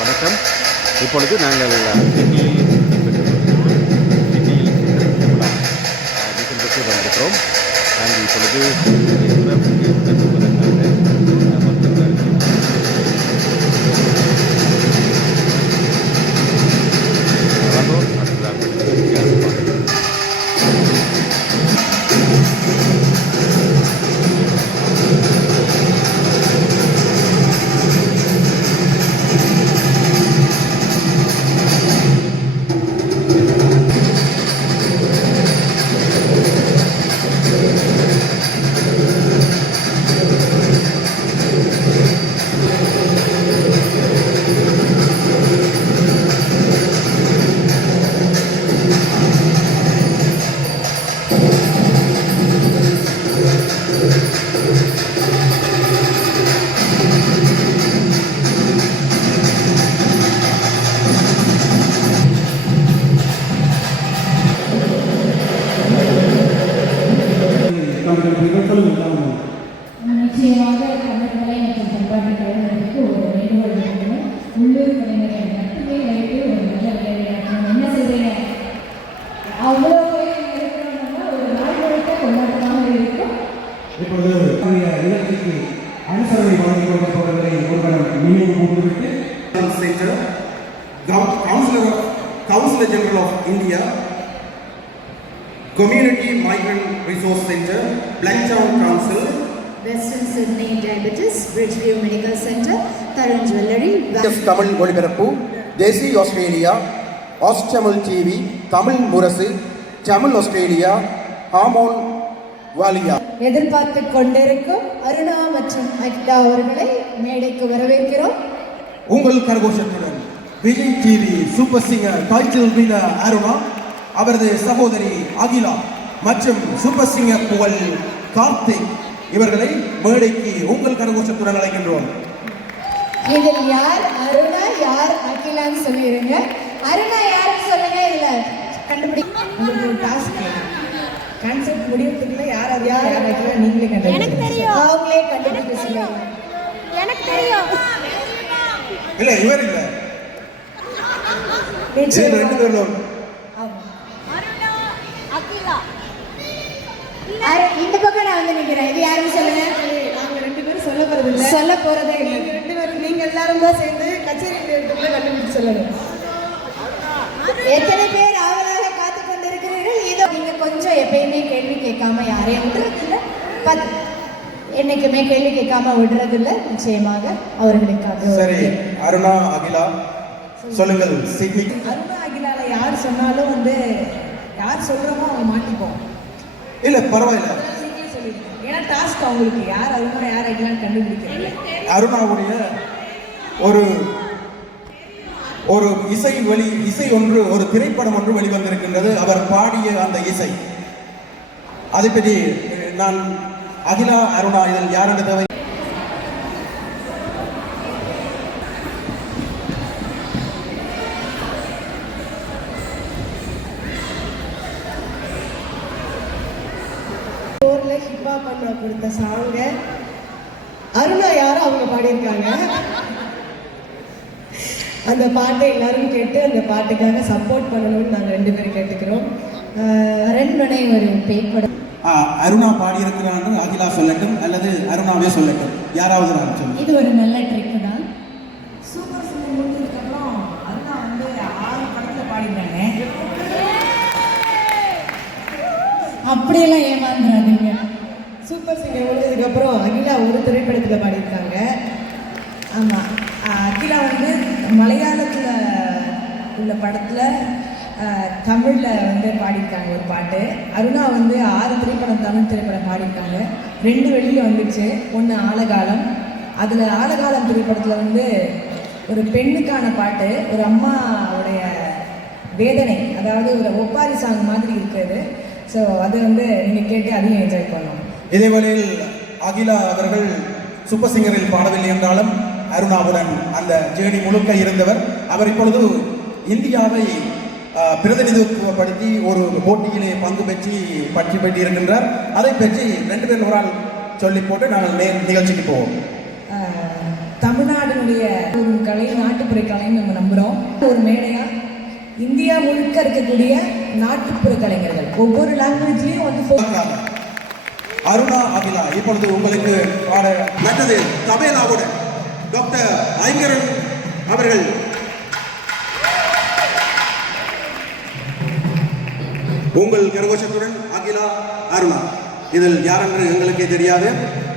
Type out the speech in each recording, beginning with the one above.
வணக்கம். இப்பொழுது நாங்கள் சிட்னியில் நிகழ்வுக்கு வந்திருக்கிறோம். நாங்கள் இப்பொழுது நிச்சயமாக கலைஞர்களை மற்றும் பண்பாட்டு கலைஞர்களுக்கு ஒரு வேண்டுகோள் வேண்டும். உள்ளூர் கலைஞரை மட்டுமே வைத்து ஒரு நல்ல வேலையாற்றணும். என்ன செய்வீங்க? அவ்வளோ பேர் இருக்கிறோம்னா ஒரு நாள் முழுக்க கொண்டாட்டமாக இருக்கும். இப்பொழுது நிகழ்ச்சிக்கு அனுசரணை வழங்கிக் கொண்டிருப்பவர்களை ஒருவரம் நினைவு கூர்ந்துவிட்டு Councillor General of India, Community Migrant Resource Center, Blacktown Council, Western Sydney Diabetes, Bridgeview Medical Center, Tarun Jewellery, Tamil ஒளிபரப்பு, தேசி ஆஸ்திரேலியா, ஆஸ்ட்ரமல் டிவி, தமிழ் முரசு, தமிழ் ஆஸ்திரேலியா, ஹார்மோன் வாலியா. எதிர்பார்த்து கொண்டிருக்கும் அருணா மற்றும் அகிலா அவர்களை மேடைக்கு வரவேற்கிறோம். உங்கள் கரகோஷத்துடன் Vijay TV super singer title winner Aruna, அவரது சகோதரி அகிலா மற்றும் சூப்பர் சிங்கர் புகழ் கார்த்திக் இவர்களை மேடைக்கு உங்கள் கரகோஷத்துடன் அழைக்கின்றோம். இதில் யார் அருணா யார் அகிலான்னு சொல்லிடுங்க. அருணா யாருன்னு சொல்லுங்க. இதுல கண்டுபிடி கான்செப்ட் முடியறதுக்குள்ள யார் அது யார் அகிலா நீங்களே கண்டுபிடிங்க. அவங்களே கண்டுபிடிக்க சொல்லுங்க. எனக்கு தெரியும். இல்ல இவர் இல்ல ரெண்டு பேரும் இந்த பக்கம் நான் வந்து நிக்கிறேன். இது யாருன்னு சொல்லுங்க. நாங்க ரெண்டு பேரும் சொல்ல போறது இல்ல. சொல்ல போறதே இல்ல. நீங்க ரெண்டு பேரும் நீங்க எல்லாரும் தான் சேர்ந்து கச்சேரி இடத்துல கண்டுபிடிச்சு சொல்லுங்க. எத்தனை பேர் ஆவலாக காத்து கொண்டிருக்கிறீர்கள்? இதோ நீங்க கொஞ்சம் எப்பயுமே கேள்வி கேட்காம யாரையும் விடுறதில்ல. என்னைக்குமே கேள்வி கேட்காம விடுறதில்ல. நிச்சயமாக அவர்களுக்காக. சரி, அருணா அகிலா சொல்லுங்கள். சிட்னி அருணா அகிலால யார் சொன்னாலும் வந்து யார் சொல்றோமோ அவங்க மாட்டிப்போம். இல்ல பரவாயில்ல, ஏன்னா டாஸ்க் அவங்களுக்கு யார் அருணா யார் அகிலான்னு கண்டுபிடிக்கிறது. அருணாவுடைய ஒரு ஒரு இசை ஒன்று, ஒரு திரைப்படம் ஒன்று வெளிவந்திருக்கின்றது. அவர் பாடிய அந்த இசை, அதை பற்றி நான் அகிலா அருணா இதில் யாருக்கு தேவை? ஹிப்ஹாப் பண்ண கொடுத்த சாங்க அருணா யாரும் அவங்க பாடியிருக்காங்க. அந்த பாட்டை எல்லாரும் கேட்டு அந்த பாட்டுக்காக சப்போர்ட் பண்ணணும்னு நாங்கள் ரெண்டு பேரும் கேட்டுக்கிறோம். அரண்மனை ஒரு பேய்ப்படம் அருணா பாடியிருக்கிறான்னு அகிலா சொல்லட்டும் அல்லது அருணாவே சொல்லட்டும், யாராவது நான் சொல்லுங்கள். இது ஒரு நல்ல ட்ரிக் தான். சூப்பர் சிங்கர் முடிஞ்சதுக்கப்புறம் அருணா வந்து 6 படத்தில் பாடிட்டாங்க. அப்படியெல்லாம் ஏமாந்துடாதீங்க. சூப்பர் சிங்கர் முடிஞ்சதுக்கப்புறம் அகிலா ஒரு திரைப்படத்தில் பாடியிருக்காங்க. ஆமாம், அகிலா வந்து மலையாளத்தில் உள்ள படத்தில் தமிழில் வந்து பாடியிருக்காங்க ஒரு பாட்டு. அருணா வந்து 6 திரைப்படம் தமிழ் திரைப்படம் பாடியிருக்காங்க. 2 வெளியில் வந்துடுச்சு. ஒன்று ஆலகாலம். அதில் ஆலகாலம் திரைப்படத்தில் வந்து ஒரு பெண்ணுக்கான பாட்டு, ஒரு அம்மாவுடைய வேதனை, அதாவது ஒரு ஒப்பாரி சாங் மாதிரி இருக்கிறது. ஸோ அது வந்து நீங்கள் கேட்டு அதையும் என்ஜாய் பண்ணலாம். இதே வேளையில் அகிலா அவர்கள் சூப்பர் சிங்கரில் பாடவில்லை என்றாலும் அருணாவுடன் அந்த ஜேர்னி முழுக்க இருந்தவர். அவர் இப்பொழுது இந்தியாவை பிரதிநிதித்துவப்படுத்தி ஒரு போட்டியிலே பங்கு பற்றி இருக்கின்றார். அதை பற்றி 2 பேர் ஒரு ஆள் சொல்லி போட்டு நாங்கள் நிகழ்ச்சிக்கு போவோம். தமிழ்நாட்டினுடைய ஒரு மேடையா இந்தியா முழுக்க இருக்கக்கூடிய நாட்டுப்புற கலைஞர்கள் ஒவ்வொரு லாங்குவேஜ்லயும் வந்து அருணா அகிலா இப்பொழுது உங்களுக்கு பாட மற்றது தபேலாவுடன் டாக்டர் ஐங்கரன் அவர்கள் உங்கள் கரகோஷத்துடன் அகிலா அருணா. இதில் யாரென்று எங்களுக்கே தெரியாது.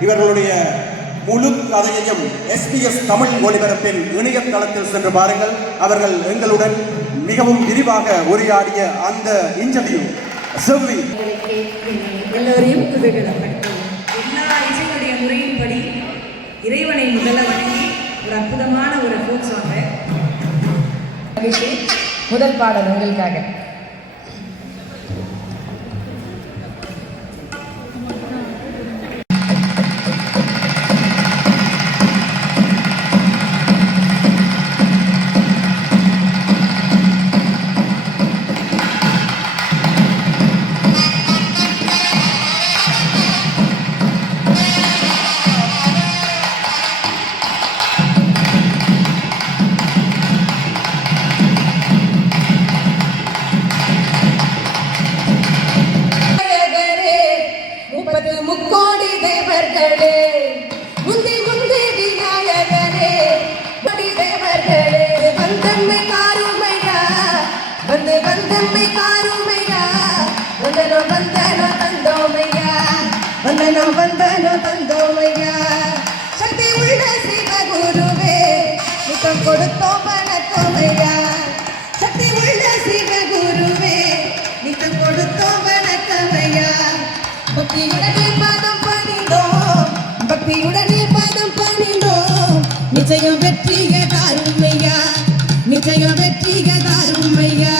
இவர்களுடைய முழு கதையையும் SBS தமிழ் ஒளிபரப்பின் இணையதளத்தில் சென்று பாருங்கள். அவர்கள் எங்களுடன் மிகவும் விரிவாக உரையாடிய அந்த இன்டர்வியூ செவ்வி எல்லோரையும் எல்லா இசையுடைய முறையின்படி இறைவனை முதல்ல வணங்கி ஒரு அற்புதமான ஒரு ஃபோக் சாங்கை முதல் பாடல் உங்களுக்காக. முக்கோடி தேவர்களே முந்தி முந்தி விநாயகரே முடி தேவர்களே வந்தம்மை காருமையா வந்து வந்தம்மை காருமையா வந்தனோ வந்தனோ தந்தோமையா வந்தனோ வந்தனோ தந்தோமையா சக்தி உள்ள சிவகுருவே முத்தம் கொடுத்தோம் வணக்கோமையா சக்தி உள்ள சிவகுருவே நித்தம் கொடுத்தோம் வணக்கமையா பக்தியுடனே பாதம் பணிந்தோம் பக்தியுடனே பாதம் பணிந்தோம் நிச்சயம் வெற்றிய தாருமையா நிச்சயம் வெற்றிய தாருமையா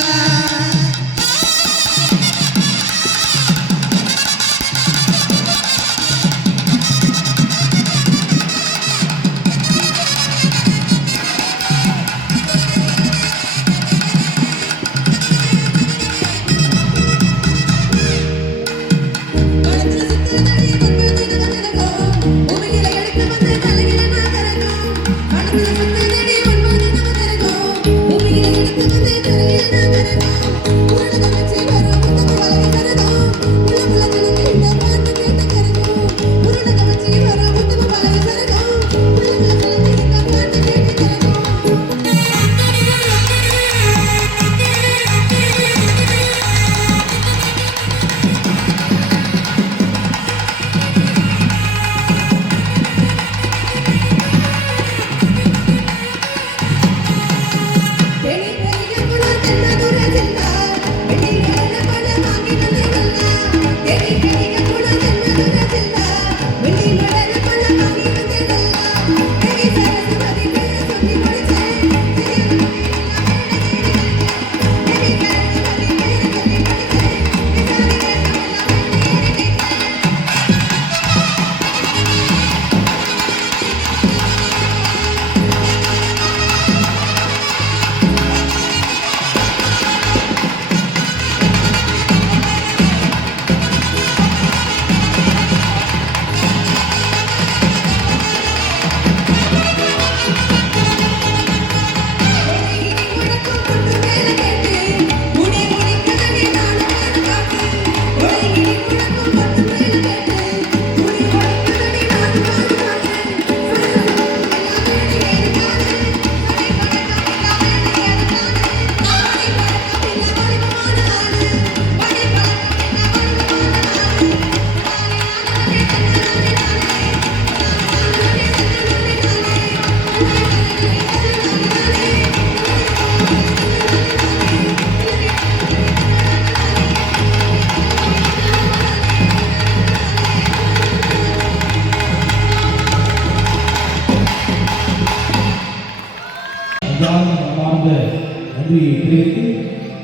நன்றியை தெரிவித்து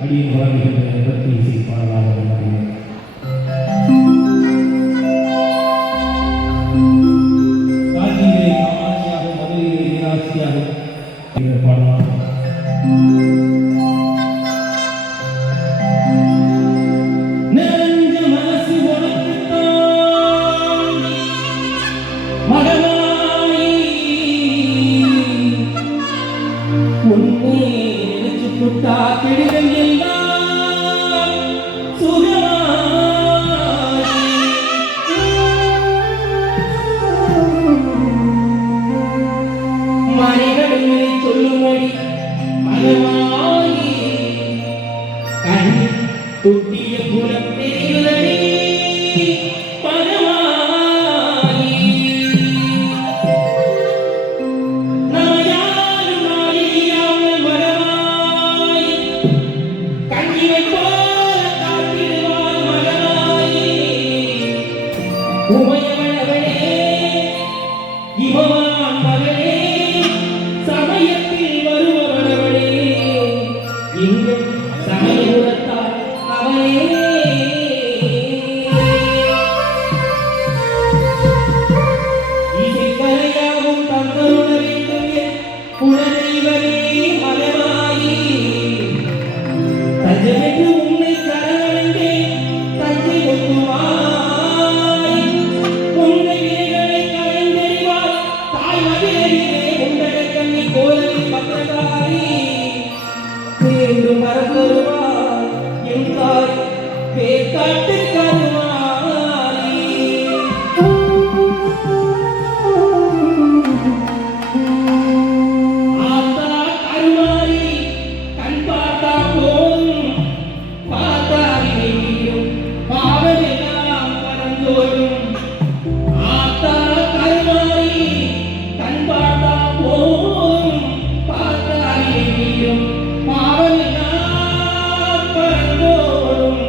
அடியின் வழங்குகின்ற பக்தி இசை பாடலாக வழங்குகிறேன். காஞ்சியிலே காமாட்சியாக மதுரையிலே மீனாட்சியாக பாடலாம். நிறைஞ்ச மனசு உனக்குத்தான் மகனாய் உன்னை காட்டு கருமாறி ஆத்தா கருமாறி கண் பார்த்தா போதும் பார்த்தாரியும் பாவமெல்லாம் பறந்தோடும் ஆத்தா கருமாறி கண் பார்த்தா போதும் பார்த்தாரியும் பாவமெல்லாம் பறந்தோடும்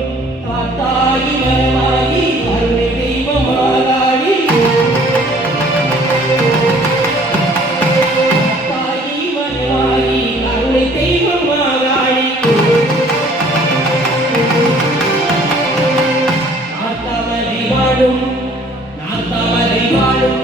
காத்தாயி மரமாயி அருளை தெய்வமாகாயி காத்தாயி மரமாயி அருளை தெய்வமாகாயி நாத்தாமரை வாழும் நாத்தாமரை வாழும்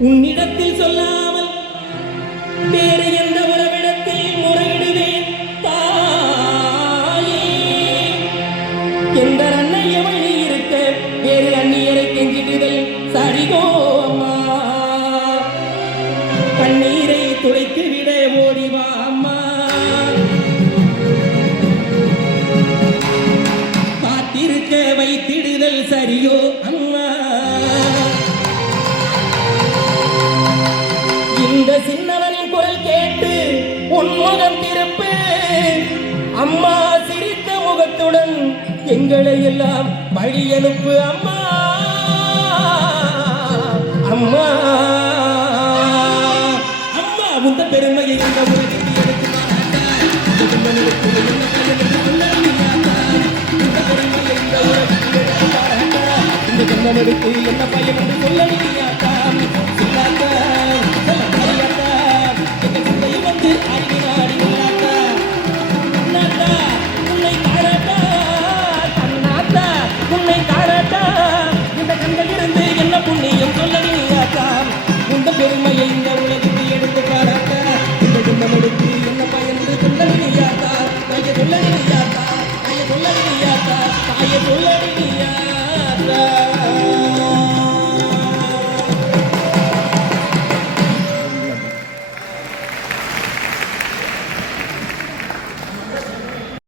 உன்னிடத்தில் சொல்லாமல் வேறு எந்த உறவிடத்தில் முறையிடுவேன் தாயே எந்த அன்னைய வழி இருக்க வேறு அந்நியரை கெஞ்சிடுதல் சரிகோ அம்மா கண்ணீரை துடைத்து விட ஓடிவா அம்மா காத்திருக்க வைத்திடுதல் சரியோ அம்மா இந்த சின்னவனின் குரல் கேட்டு உன்முகம் திருப்பு அம்மா சிரித்த முகத்துடன் எங்களை எல்லாம் வழி அனுப்பு அம்மா அம்மா அம்மா உந்த பெருமையை இந்த உலகிற்கு எடுத்து மாறாட்டார். இந்த பெண்மணிக்கு என்ன பயன் என்று சொல்ல முடியாதார். இந்த பெருமையை இந்த உலகிற்கு எடுத்து மாறாட்டார். இந்த பெண்மணிக்கு என்ன பயன் என்று சொல்ல முடியாது